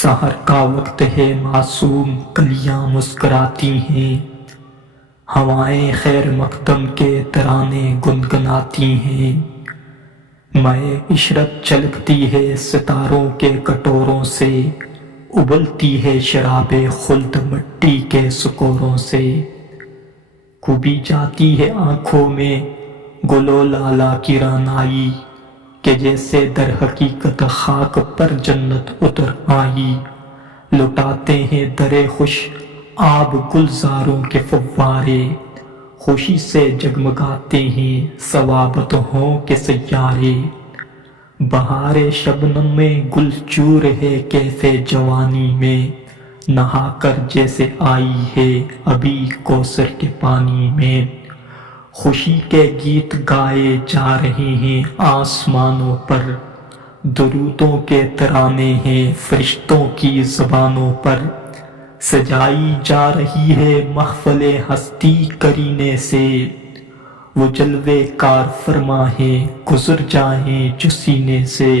سحر کا وقت ہے، معصوم کلیاں مسکراتی ہیں، ہوائیں خیر مقدم کے ترانے گنگناتی ہیں، مائے عشرت چلکتی ہے ستاروں کے کٹوروں سے، ابلتی ہے شراب خلد مٹی کے سکوروں سے، کھوبی جاتی ہے آنکھوں میں گل و لالا کی رعنائی، کہ جیسے در حقیقت خاک پر جنت اتر آئی، لٹاتے ہیں در خوش آب گلزاروں کے فوارے، خوشی سے جگمگاتے ہیں ثوابت ہوں کے سیارے، بہار شبنم میں گل چور ہے کیف جوانی میں، نہا کر جیسے آئی ہے ابھی کوثر کے پانی میں، خوشی کے گیت گائے جا رہے ہیں آسمانوں پر، درودوں کے ترانے ہیں فرشتوں کی زبانوں پر، سجائی جا رہی ہے محفل ہستی کرینے سے، وہ جلوے کار فرما ہے گزر جائیں جو سینے سے،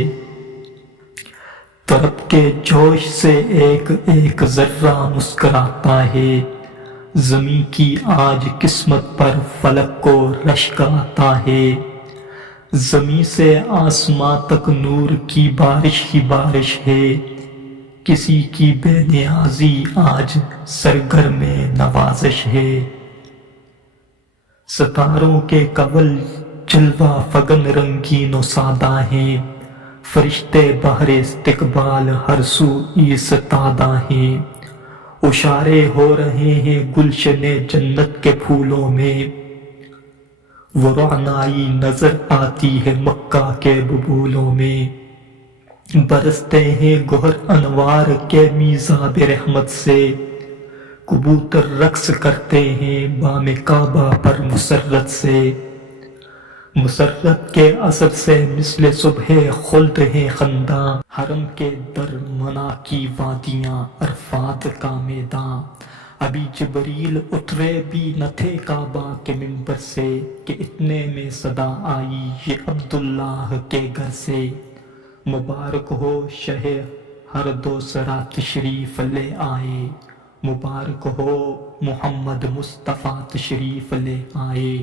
طرب کے جوش سے ایک ایک ذرہ مسکراتا ہے، زمیں کی آج قسمت پر فلک کو رشک آتا ہے، زمیں سے آسماں تک نور کی بارش ہی بارش ہے، کسی کی بے نیازی آج سرگرم نوازش ہے، ستاروں کے کنول جلوہ فگن رنگین و سادہ ہیں، فرشتے بہر استقبال ہر سو ایستادہ ہیں، اشارے ہو رہے ہیں گلشن جنت کے پھولوں میں، وہ رعنائی نظر آتی ہے مکہ کے ببولوں میں، برستے ہیں گوہر انوار کے میزاب رحمت سے، کبوتر رقص کرتے ہیں بام کعبہ پر مسرت سے، مسرت کے اثر سے مثل صبح خلد ہیں خنداں، حرم کے در منا کی وادیاں عرفات کا میداں، ابھی جبریل اترے بھی نہ تھے کعبہ کے منبر سے، کہ اتنے میں صدا آئی یہ عبداللہ کے گھر سے، مبارک ہو شہ ہر دوسرا تشریف لے آئے، مبارک ہو محمد مصطفیٰ تشریف لے آئے،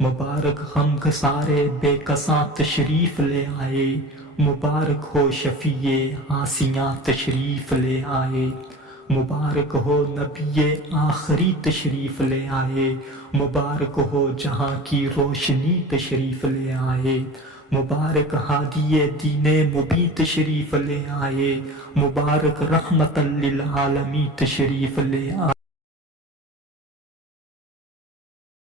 مبارک ہم سارے بے کساں تشریف لے آئے، مبارک ہو شفیع عاصیاں تشریف لے آئے، مبارک ہو نبی آخری تشریف لے آئے، مبارک ہو جہاں کی روشنی تشریف لے آئے، مبارک ہادی دین مبین تشریف لے آئے، مبارک رحمت للعالمین تشریف لے آئے۔